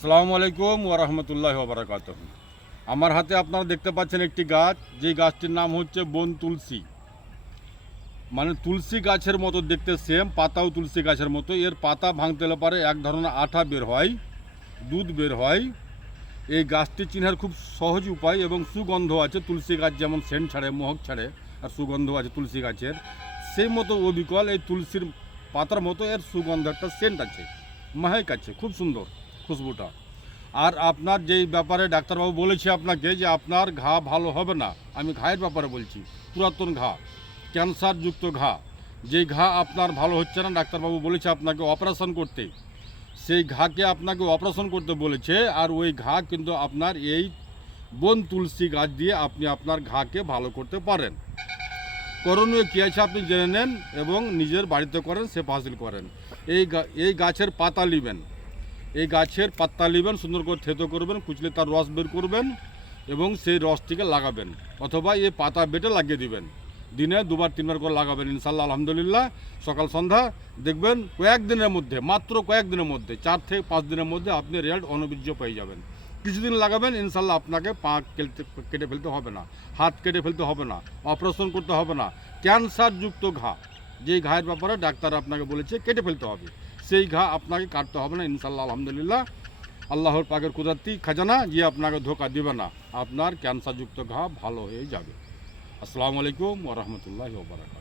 আসসালামু আলাইকুম ওয়া রাহমাতুল্লাহি ওয়া বারাকাতুহু। আমার হাতে আপনারা দেখতে পাচ্ছেন একটি গাছ, যে গাছটির নাম হচ্ছে বন তুলসী। মানে তুলসী গাছের মতো দেখতে, সেম পাতাও তুলসী গাছের মতো। এর পাতা ভাঙতে হলে পারে এক ধরনের আঠা বের হয়, দুধ বের হয়। এই গাছটি চিনার খুব সহজ উপায় এবং সুগন্ধ আছে। তুলসী গাছ যেমন সেন্ট ছাড়ে, মহক ছাড়ে, আর সুগন্ধ আছে তুলসী গাছের, সেই মতো অবিকল এই তুলসীর পাতার মতো এর সুগন্ধ, একটা সেন্ট আছে, মাহেক আছে, খুব সুন্দর খুশবুটা। আর আপনার যেই ব্যাপারে ডাক্তারবাবু বলেছে আপনাকে যে আপনার ঘা ভালো হবে না, আমি ঘায়ের ব্যাপারে বলছি। পুরাতন ঘা, ক্যান্সারযুক্ত ঘা, যেই ঘা আপনার ভালো হচ্ছে না, ডাক্তারবাবু বলেছে আপনাকে অপারেশন করতে। সেই ঘাকে আপনাকে অপারেশন করতে বলেছে। আর ওই ঘা কিন্তু আপনার এই বন তুলসী গাছ দিয়ে আপনি আপনার ঘাকে ভালো করতে পারেন। করণীয় কী আছে আপনি জেনে নেন এবং নিজের বাড়িতে করেন, সে হাসিল করেন। এই গাছের পাতা নেবেন, এই গাছের পাতা নেবেন, সুন্দর করে থেতো করবেন, কুচলে তার রস বের করবেন এবং সেই রসটিকে লাগাবেন, অথবা এই পাতা বেটে লাগিয়ে দিবেন। দিনে দুবার তিনবার করে লাগাবেন, ইনশাল্লাহ আলহামদুলিল্লাহ সকাল সন্ধ্যা দেখবেন কয়েকদিনের মধ্যে, মাত্র কয়েকদিনের মধ্যে, 4 থেকে 5 দিনের মধ্যে আপনি রেজাল্ট অনবীর্য পেয়ে যাবেন। কিছুদিন লাগাবেন, ইনশাল্লাহ আপনাকে পা কেটে ফেলতে হবে না, হাত কেটে ফেলতে হবে না, অপারেশন করতে হবে না। ক্যান্সারযুক্ত ঘা, যেই ঘায়ের ব্যাপারে ডাক্তার আপনাকে বলেছে কেটে ফেলতে হবে, সেই ঘা আপনাকে কাটতে হবে না, ইনশাল্লাহ আলহামদুলিল্লাহ। আল্লাহর পাকের কুদরতি খাজানা, যে আপনাকে ধোকা দেবে না, আপনার ক্যান্সারযুক্ত ঘা ভালো হয়ে যাবে। আসসালামু আলাইকুম ওয়া রাহমাতুল্লাহি ওয়া বারাকাতুহু।